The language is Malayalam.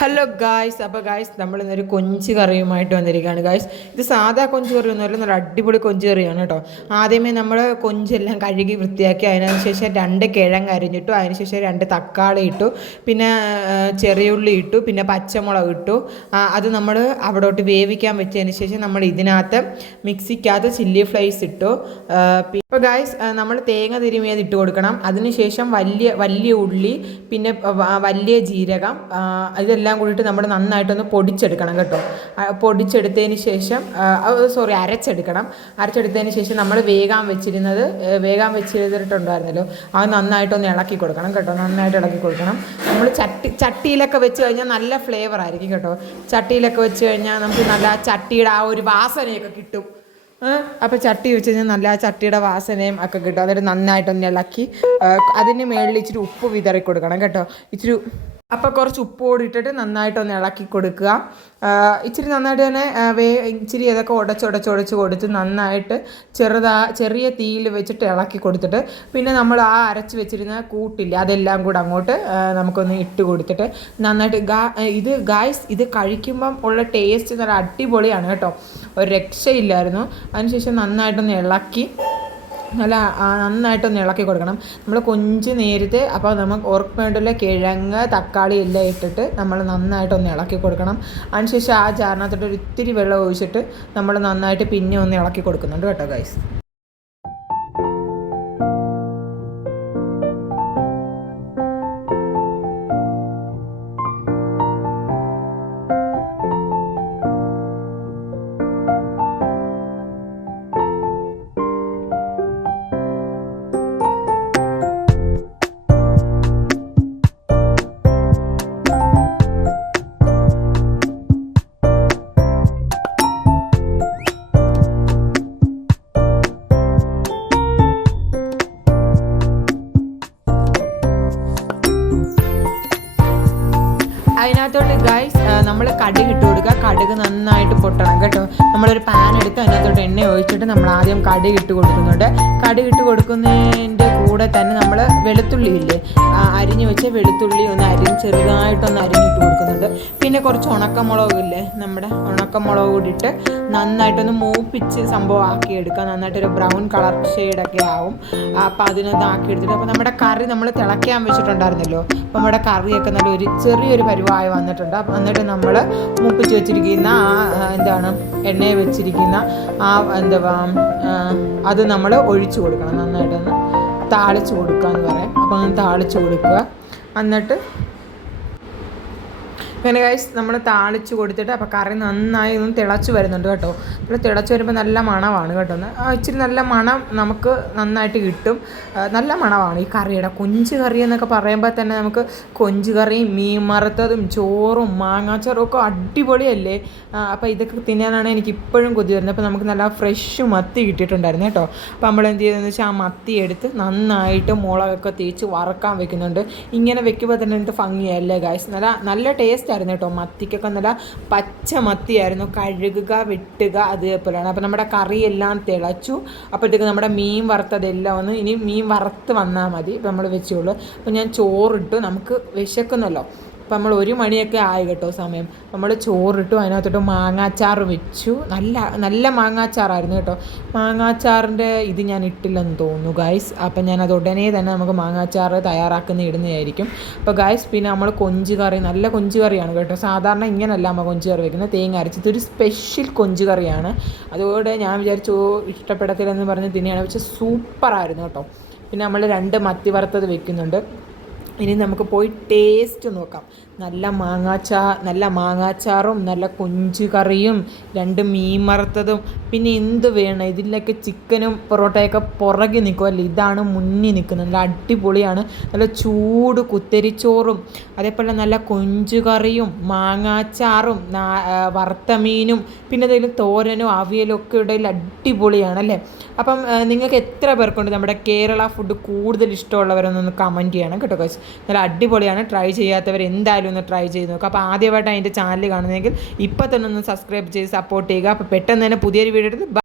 Hello guys. അപ്പോൾ ഗായ്സ് നമ്മൾ ഇന്നൊരു കൊഞ്ച് കറിയുമായിട്ട് വന്നിരിക്കുകയാണ് ഗായ്സ്. ഇത് സാധാ കൊഞ്ച് കറിയൊന്നുമല്ല, നല്ല അടിപൊളി കൊഞ്ച് കറിയാണ് കേട്ടോ. ആദ്യമേ നമ്മൾ കൊഞ്ചെല്ലാം കഴുകി വൃത്തിയാക്കി അതിനുശേഷം 2 കിഴങ്ങ് അരിഞ്ഞിട്ടു, അതിനുശേഷം 2 തക്കാളി ഇട്ടു, പിന്നെ ചെറിയ ഉള്ളി ഇട്ടു, പിന്നെ പച്ചമുളക് ഇട്ടു. അത് നമ്മൾ അവിടോട്ട് വേവിക്കാൻ വെച്ചതിന് ശേഷം നമ്മൾ ഇതിനകത്ത് മിക്സിക്കകത്ത് ചില്ലി ഫ്ലേക്സ് ഇട്ടു. ഇപ്പോൾ ഗായ്സ് നമ്മൾ തേങ്ങ തിരുമിയത് ഇട്ട് കൊടുക്കണം. അതിനുശേഷം വലിയ ഉള്ളി, പിന്നെ വലിയ ജീരകം, ഇതെല്ലാം കൂടിയിട്ട് നമ്മൾ നന്നായിട്ടൊന്ന് പൊടിച്ചെടുക്കണം കേട്ടോ. പൊടിച്ചെടുത്തതിന് ശേഷം അരച്ചെടുത്തതിന് ശേഷം നമ്മൾ വേഗം വെച്ചിരുന്നിട്ടുണ്ടായിരുന്നല്ലോ, അത് നന്നായിട്ടൊന്ന് ഇളക്കി കൊടുക്കണം കേട്ടോ. നന്നായിട്ട് ഇളക്കി കൊടുക്കണം. നമ്മൾ ചട്ടിയിലൊക്കെ വെച്ച് കഴിഞ്ഞാൽ നല്ല ഫ്ലേവർ ആയിരിക്കും കേട്ടോ. ചട്ടിയിലൊക്കെ വെച്ച് കഴിഞ്ഞാൽ നമുക്ക് നല്ല ചട്ടിയുടെ ആ ഒരു വാസനയൊക്കെ കിട്ടും. അപ്പോൾ ചട്ടി വെച്ച് കഴിഞ്ഞാൽ നല്ല ചട്ടിയുടെ വാസനയും ഒക്കെ കിട്ടും. അതൊരു നന്നായിട്ടൊന്ന് ഇളക്കി അതിന് മുകളിൽ ഇച്ചിരി ഉപ്പ് വിതറി കൊടുക്കണം കേട്ടോ. അപ്പോൾ കുറച്ച് ഉപ്പ് കൂടി ഇട്ടിട്ട് നന്നായിട്ടൊന്ന് ഇളക്കി കൊടുക്കുക. ഇച്ചിരി നന്നായിട്ട് തന്നെ ഇച്ചിരി ഇതൊക്കെ ഉടച്ച് കൊടുത്ത് നന്നായിട്ട് ചെറിയ തീയിൽ വെച്ചിട്ട് ഇളക്കി കൊടുത്തിട്ട്, പിന്നെ നമ്മൾ ആ അരച്ച് വെച്ചിരുന്ന കൂട്ടില്ല അതെല്ലാം കൂടെ അങ്ങോട്ട് നമുക്കൊന്ന് ഇട്ട് കൊടുത്തിട്ട് നന്നായിട്ട് ഇത് കഴിക്കുമ്പം ഉള്ള ടേസ്റ്റ് നല്ല അടിപൊളിയാണ് കേട്ടോ. ഒരു രക്ഷയില്ലായിരുന്നു. അതിനുശേഷം നന്നായിട്ടൊന്ന് നന്നായിട്ടൊന്ന് ഇളക്കി കൊടുക്കണം. നമ്മൾ നേരത്തെ അപ്പോൾ നമുക്ക് ഓർമ്മയുള്ള കിഴങ്ങ് തക്കാളി എല്ലാം ഇട്ടിട്ട് നമ്മൾ നന്നായിട്ടൊന്ന് ഇളക്കി കൊടുക്കണം. അതിനുശേഷം ആ ജാറിനകത്തോട്ട് ഒരു ഇത്തിരി വെള്ളം ഒഴിച്ചിട്ട് നമ്മൾ നന്നായിട്ട് പിന്നെ ഒന്ന് ഇളക്കി കൊടുക്കുന്നുണ്ട് കേട്ടോ ഗൈസ്. അതിനകത്തോട്ട് ഗൈസ് നമ്മൾ കടുക് ഇട്ട് കൊടുക്കുക. കടുക് നന്നായിട്ട് പൊട്ടണം കേട്ടോ. നമ്മളൊരു പാൻ എടുത്ത് അതിനകത്തോട്ട് എണ്ണ ഒഴിച്ചിട്ട് നമ്മൾ ആദ്യം കടുക് ഇട്ട് കൊടുക്കുന്നുണ്ട്. കടുക് ഇട്ട് കൊടുക്കുന്നതിൻ്റെ കൂടെ തന്നെ നമ്മൾ വെളുത്തുള്ളി ഇല്ലേ, അരിഞ്ഞ് വെച്ച വെളുത്തുള്ളി ചെറുതായിട്ടൊന്ന് അരിഞ്ഞിട്ട് കൊടുക്കുന്നുണ്ട്. പിന്നെ കുറച്ച് ഉണക്കമുളക് ഇല്ലേ, നമ്മുടെ ഉണക്കമുളക് കൂടിയിട്ട് നന്നായിട്ടൊന്ന് മൂപ്പിച്ച് സംഭവം ആക്കിയെടുക്കുക. നന്നായിട്ടൊരു ബ്രൗൺ കളർ ഷെയ്ഡൊക്കെ ആവും. അപ്പോൾ അതിനൊന്ന് ആക്കിയെടുത്തിട്ട് അപ്പോൾ നമ്മുടെ കറി നമ്മൾ തിളയ്ക്കാൻ വെച്ചിട്ടുണ്ടായിരുന്നല്ലോ, അപ്പോൾ നമ്മുടെ കറിയൊക്കെ നല്ല ചെറിയൊരു പരുവായി വന്നിട്ടുണ്ട്. എന്നിട്ട് നമ്മൾ മൂപ്പിച്ച് വെച്ചിരിക്കുന്ന എണ്ണയെ വെച്ചിരിക്കുന്ന അത് നമ്മൾ ഒഴിച്ചു കൊടുക്കണം. നന്നായിട്ടൊന്ന് താളിച്ച് കൊടുക്കുക എന്ന് പറയാം. അപ്പോൾ ഒന്ന് താളിച്ച് കൊടുക്കുക. എന്നിട്ട് അങ്ങനെ ഗൈസ് നമ്മൾ താളിച്ച് കൊടുത്തിട്ട് അപ്പോൾ കറി നന്നായി ഒന്ന് തിളച്ച് വരുന്നുണ്ട് കേട്ടോ. അപ്പോൾ തിളച്ച് വരുമ്പോൾ നല്ല മണമാണ് കേട്ടോ. ഇച്ചിരി നല്ല മണം നമുക്ക് നന്നായിട്ട് കിട്ടും. നല്ല മണമാണ് ഈ കറിയുടെ. കൊഞ്ച് കറി എന്നൊക്കെ പറയുമ്പോൾ തന്നെ നമുക്ക് കൊഞ്ച് കറിയും മീൻ വറുത്തതും ചോറും മാങ്ങാച്ചാറും ഒക്കെ അടിപൊളിയല്ലേ. അപ്പോൾ ഇതൊക്കെ തിന്നാനാണ് എനിക്ക് ഇപ്പോഴും കൊതി വരുന്നത്. അപ്പോൾ നമുക്ക് നല്ല ഫ്രഷ് മത്തി കിട്ടിയിട്ടുണ്ടായിരുന്നു കേട്ടോ. അപ്പോൾ നമ്മൾ എന്ത് ചെയ്തതെന്ന് വെച്ചാൽ ആ മത്തി എടുത്ത് നന്നായിട്ട് മുളകൊക്കെ തേച്ച് വറക്കാൻ വെക്കുന്നുണ്ട്. ഇങ്ങനെ വെക്കുമ്പോൾ തന്നെ എന്ത് ഭംഗിയല്ലേ ഗൈസ്. നല്ല ടേസ്റ്റ് ആയിരുന്നു കേട്ടോ. മത്തിക്കൊക്കെ നല്ല പച്ച മത്തിയായിരുന്നു. കഴുകുക വെട്ടുക അതേപോലെയാണ്. അപ്പോൾ നമ്മുടെ കറിയെല്ലാം തിളച്ചു. അപ്പോഴത്തേക്ക് നമ്മുടെ മീൻ വറുത്തതെല്ലാം ഇനി മീൻ വറുത്ത് വന്നാൽ മതി. ഇപ്പോൾ നമ്മൾ വെച്ചോളൂ. അപ്പോൾ ഞാൻ ചോറിട്ടു. നമുക്ക് വിശക്കുന്നല്ലോ. അപ്പോൾ നമ്മൾ 1 മണിയൊക്കെ ആയി കേട്ടോ സമയം. നമ്മൾ ചോറിട്ടു. അതിനകത്തോട്ട് മാങ്ങാച്ചാർ വെച്ചു. നല്ല മാങ്ങാച്ചാറായിരുന്നു കേട്ടോ. മാങ്ങാച്ചാറിൻ്റെ ഇത് ഞാൻ ഇട്ടില്ലെന്ന് തോന്നുന്നു ഗൈസ്. അപ്പം ഞാനത് ഉടനെ തന്നെ നമുക്ക് മാങ്ങാച്ചാർ ഇടുന്നതായിരിക്കും. അപ്പോൾ ഗൈസ് പിന്നെ നമ്മൾ കൊഞ്ച് കറി, നല്ല കൊഞ്ച് കറിയാണ് കേട്ടോ. സാധാരണ ഇങ്ങനെയല്ല നമ്മൾ കൊഞ്ച് കറി വെക്കുന്നത്, തേങ്ങ അരച്ചത്. ഒരു സ്പെഷ്യൽ കൊഞ്ച് കറിയാണ്. അതുകൊണ്ട് ഞാൻ വിചാരിച്ചു ഇഷ്ടപ്പെടത്തില്ലെന്ന് പറഞ്ഞ് തന്നെയാണ്. പക്ഷേ സൂപ്പറായിരുന്നു കേട്ടോ. പിന്നെ നമ്മൾ 2 മത്തി വറുത്തത് വെക്കുന്നുണ്ട്. ഇനി നമുക്ക് പോയി ടേസ്റ്റ് നോക്കാം. നല്ല മാങ്ങാച്ചാറും നല്ല കൊഞ്ച് കറിയും 2 മീൻ വറുത്തതും പിന്നെ എന്ത് വേണം. ഇതിലൊക്കെ ചിക്കനും പൊറോട്ടയൊക്കെ പുറകെ നിൽക്കുമല്ലോ, ഇതാണ് മുന്നിൽ നിൽക്കുന്നത്. നല്ല അടിപൊളിയാണ്. നല്ല ചൂട് കുത്തരിച്ചോറും അതേപോലെ നല്ല കൊഞ്ച് കറിയും മാങ്ങാച്ചാറും വറുത്ത മീനും പിന്നെ എന്തെങ്കിലും തോരനും അവിയലും ഒക്കെ ഇടയിൽ അടിപൊളിയാണല്ലേ. അപ്പം നിങ്ങൾക്ക് എത്ര പേർക്കുണ്ട് നമ്മുടെ കേരള ഫുഡ് കൂടുതൽ ഇഷ്ടമുള്ളവരൊന്നൊന്ന് കമൻറ്റ് ചെയ്യണം കേട്ടോ ഗൈസ്. നല്ല അടിപൊളിയാണ്. ട്രൈ ചെയ്യാത്തവർ എന്തായാലും ഒന്ന് ട്രൈ ചെയ്ത് നോക്കുക. അപ്പോൾ ആദ്യമായിട്ട് അതിൻ്റെ ചാനൽ കാണുന്നതെങ്കിൽ ഇപ്പം തന്നെ ഒന്ന് സബ്സ്ക്രൈബ് ചെയ്ത് സപ്പോർട്ട് ചെയ്യുക. അപ്പോൾ പെട്ടെന്ന് തന്നെ പുതിയൊരു വീഡിയോ എടുത്ത്